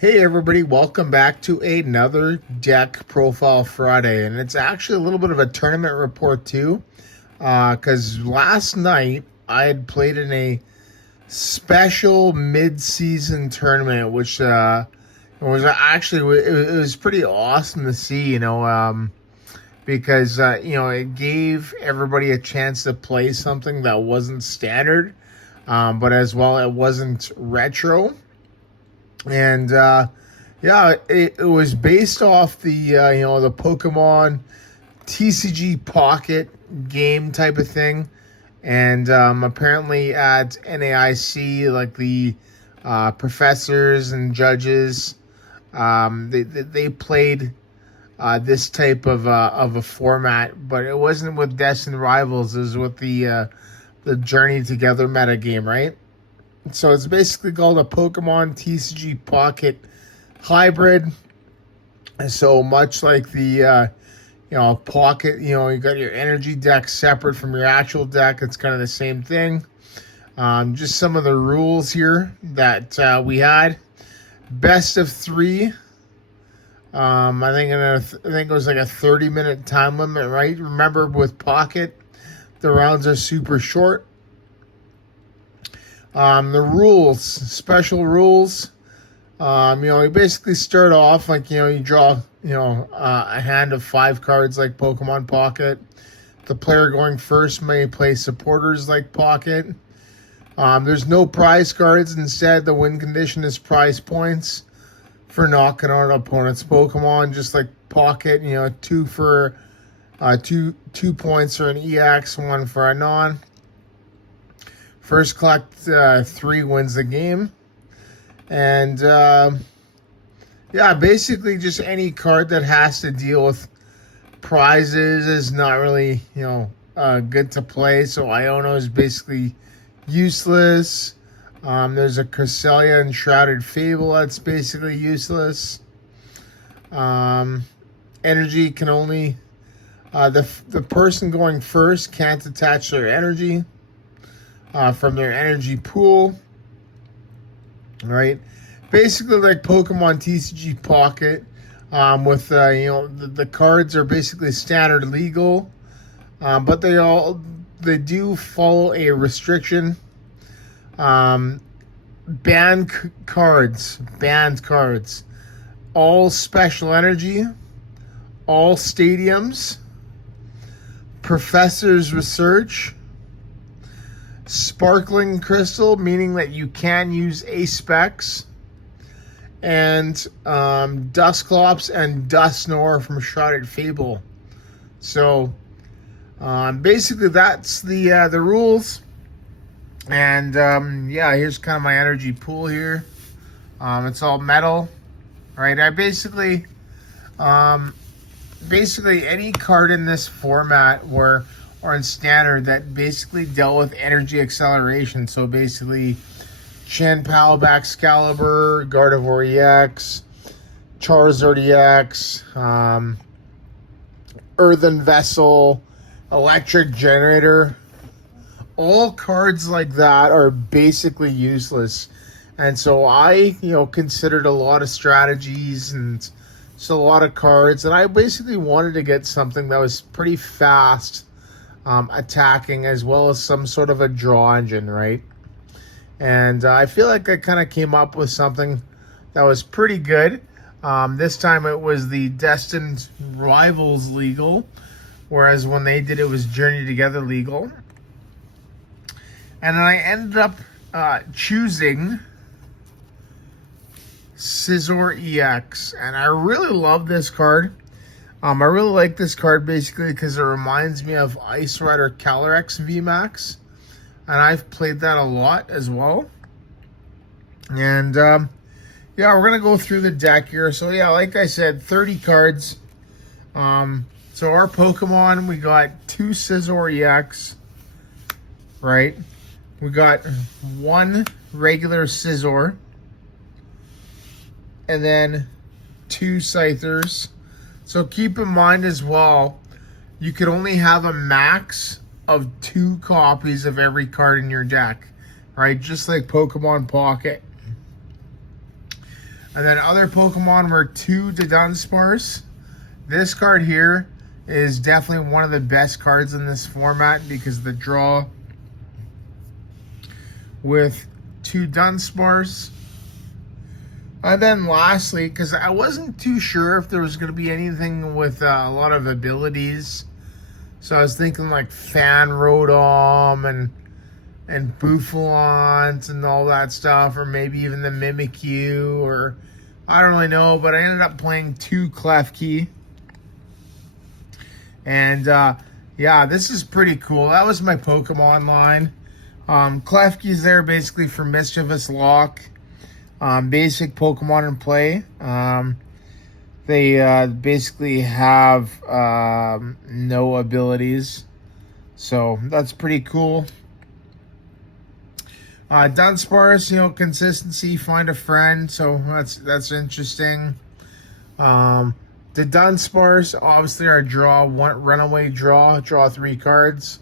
Hey everybody, welcome back to another Deck Profile Friday, and it's actually a little bit of a tournament report too, because last night I had played in a special mid-season tournament, which it was pretty awesome to see, because it gave everybody a chance to play something that wasn't standard, but as well it wasn't retro. And it was based off the Pokemon TCG Pocket game type of thing, and apparently at NAIC, like the professors and judges, they played this type of a format, but it wasn't with Destined Rivals. It was with the Journey Together meta game, right? So it's basically called a Pokemon TCG Pocket Hybrid. So much like the Pocket, you got your energy deck separate from your actual deck. It's kind of the same thing. Just some of the rules here that we had. Best of 3. I think it was like a 30-minute time limit, right? Remember, with Pocket, the rounds are super short. The rules, special rules. You basically start off like, you draw, a hand of 5 cards like Pokemon Pocket. The player going first may play supporters like Pocket. There's no prize cards. Instead, the win condition is prize points for knocking out opponent's Pokemon, just like Pocket. 2 for 2 points for an EX, 1 for a non. First collect 3 wins the game. And basically just any card that has to deal with prizes is not really, good to play. So Iono is basically useless. There's a Cresselia and Shrouded Fable that's basically useless. Energy can only... the person going first can't attach their energy from their energy pool, right? Basically like Pokemon TCG Pocket, with the cards are basically standard legal, but they do follow a restriction. Banned cards, all special energy, all stadiums, professor's research, Sparkling Crystal, meaning that you can use A-Specs, and Dusclops and Duscnoir from Shrouded Fable. So basically that's the rules. And here's kind of my energy pool here. It's all metal, right? I basically any card in this format or in standard that basically dealt with energy acceleration. So basically Chien-Pao Excalibur, Gardevoir EX, Charizard EX, Earthen Vessel, Electric Generator. All cards like that are basically useless. And so I, considered a lot of strategies and just a lot of cards. And I basically wanted to get something that was pretty fast, attacking, as well as some sort of a draw engine, right? And I feel like I kind of came up with something that was pretty good. This time it was the Destined Rivals legal, whereas when they did it was Journey Together legal. And then I ended up choosing Scizor EX, and I really love this card. I really like this card basically because it reminds me of Ice Rider Calyrex VMAX, and I've played that a lot as well. And we're gonna go through the deck here. So like I said, 30 cards. So our Pokemon, we got 2 Scizor EX, right? We got 1 regular Scizor, and then 2 Scythers. So keep in mind as well, you could only have a max of 2 copies of every card in your deck, right? Just like Pokemon Pocket. And then other Pokemon were 2 Dunsparce. This card here is definitely one of the best cards in this format because the draw with 2 Dunsparce. And then lastly, because I wasn't too sure if there was going to be anything with a lot of abilities. So I was thinking like Fan Rotom and Bouffalant and all that stuff, or maybe even the Mimikyu, or I don't really know, but I ended up playing 2 Klefki. And yeah, this is pretty cool. That was my Pokemon line. Klefki's there basically for Mischievous Lock. Basic Pokemon in play. They basically have no abilities. So that's pretty cool. Dunsparce, consistency, find a friend. So that's interesting. The Dunsparce, obviously our draw, runaway draw 3 cards.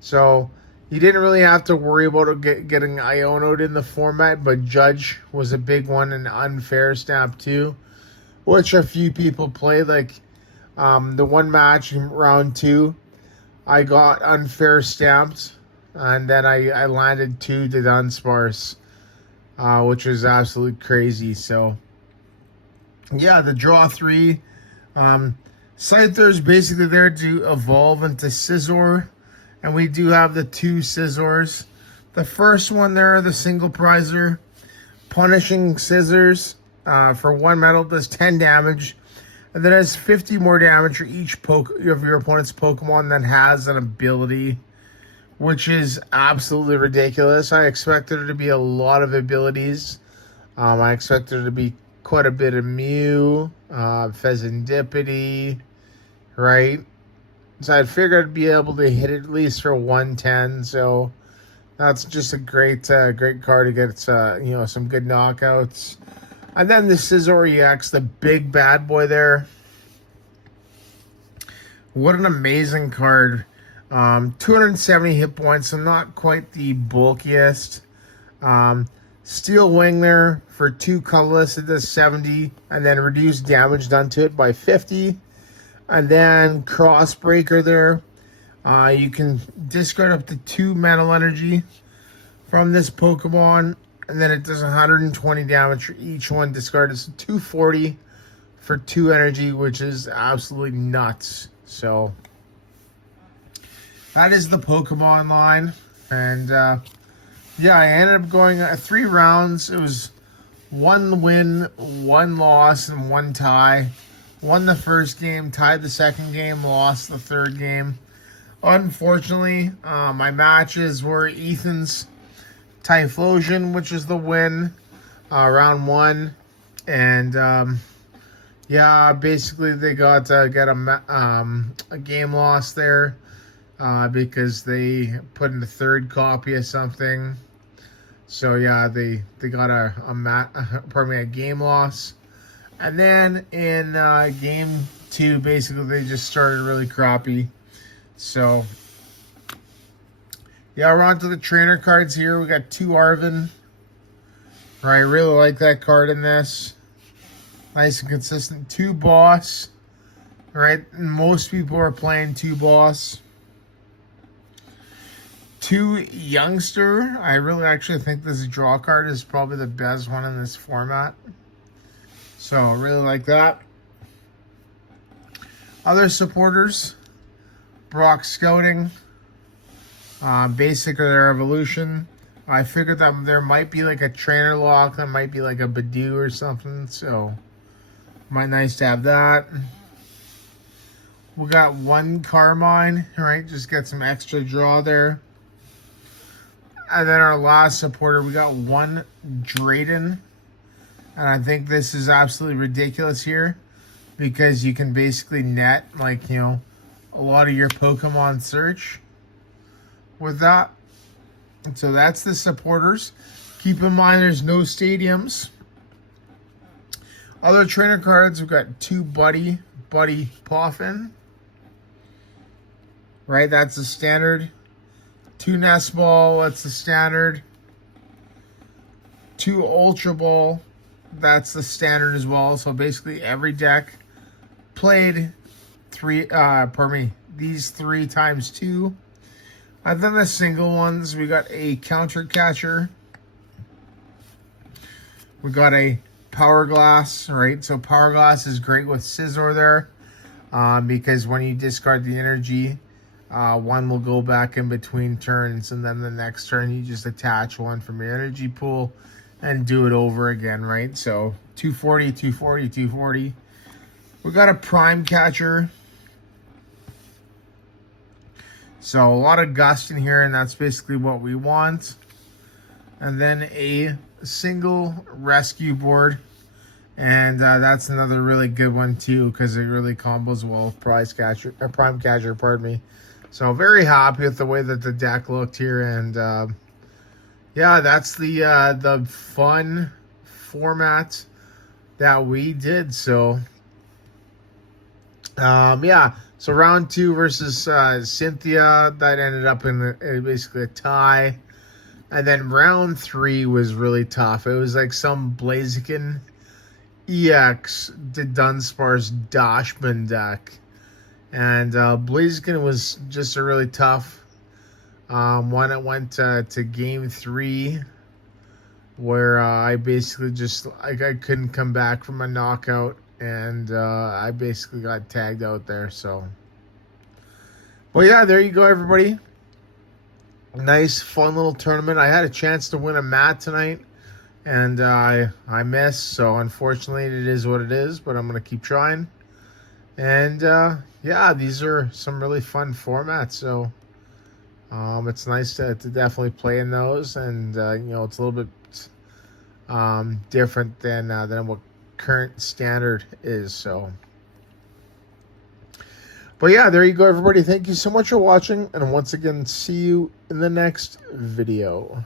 So you didn't really have to worry about getting Iono'd in the format, but Judge was a big one, and Unfair Stamp too, which a few people played. Like the one match in round 2, I got Unfair Stamped, and then I landed 2 to Dunsparce, which was absolutely crazy. So yeah, the draw 3. Scyther's basically there to evolve into Scizor. And we do have the 2 Scizors. The first one there, the single prizer, punishing Scizors for 1 metal, does 10 damage. And then has 50 more damage for each of your opponent's Pokemon that has an ability, which is absolutely ridiculous. I expected there to be a lot of abilities. I expected there to be quite a bit of Mew, Pheasantipity, right? So I figured I'd be able to hit it at least for 110. So that's just a great card to get some good knockouts. And then the Scizor EX, the big bad boy there. What an amazing card. 270 hit points, so not quite the bulkiest. Steel Wing there for 2 colorless, it does 70, and then reduced damage done to it by 50. And then Crossbreaker there. You can discard up to 2 Metal Energy from this Pokemon. And then it does 120 damage for each one discarded. So 240 for 2 energy, which is absolutely nuts. So that is the Pokemon line. And yeah, I ended up going 3 rounds. It was 1 win, 1 loss, and 1 tie. Won the first game, tied the second game, lost the third game. Unfortunately, my matches were Ethan's Typhlosion, which is the win, round 1. And yeah, basically they got a game loss there because they put in a third copy of something. So yeah, they got a game loss. And then in game 2, basically they just started really crappy. So yeah, we're on to the trainer cards here. We got 2 Arven. I really like that card in this. Nice and consistent. 2 Boss. Right, most people are playing 2 Boss. 2 Youngster. I really actually think this draw card is probably the best one in this format. So, I really like that. Other supporters. Brock Scouting. Basic or their evolution. I figured that there might be like a trainer lock. That might be like a Badoo or something. So, might nice to have that. We got 1 Carmine. Right, just get some extra draw there. And then our last supporter, we got 1 Drayden. And I think this is absolutely ridiculous here because you can basically net, like, a lot of your Pokemon search with that. And so that's the supporters. Keep in mind there's no stadiums. Other trainer cards, we've got 2 Buddy Poffin. Right, that's the standard. 2 Nest Ball, that's the standard. 2 Ultra Ball. that's the standard as well. So basically every deck played these 3 times 2. And then the single ones, we got a counter catcher. We got a power glass, right? So power glass is great with Scizor there, because when you discard the energy, one will go back in between turns, and then the next turn you just attach one from your energy pool and do it over again, right? So 240, 240, 240. We got a prime catcher. So a lot of gust in here, and that's basically what we want. And then a single rescue board. And that's another really good one too, because it really combos well with prime catcher, pardon me. So very happy with the way that the deck looked here, and yeah, that's the fun format that we did. So yeah, so round 2 versus Cynthia, that ended up in basically a tie. And then round 3 was really tough. It was like some Blaziken EX the Dunsparce Dashman deck. And Blaziken was just a really tough one. It went to game 3, where I basically just I couldn't come back from a knockout, and I basically got tagged out there. So, well, yeah, there you go, everybody. Nice, fun little tournament. I had a chance to win a mat tonight, and I missed. So unfortunately, it is what it is. But I'm gonna keep trying. And yeah, these are some really fun formats. So it's nice to definitely play in those, and you know, it's a little bit different than what current standard is. So, but yeah, there you go, everybody. Thank you so much for watching, and once again, see you in the next video.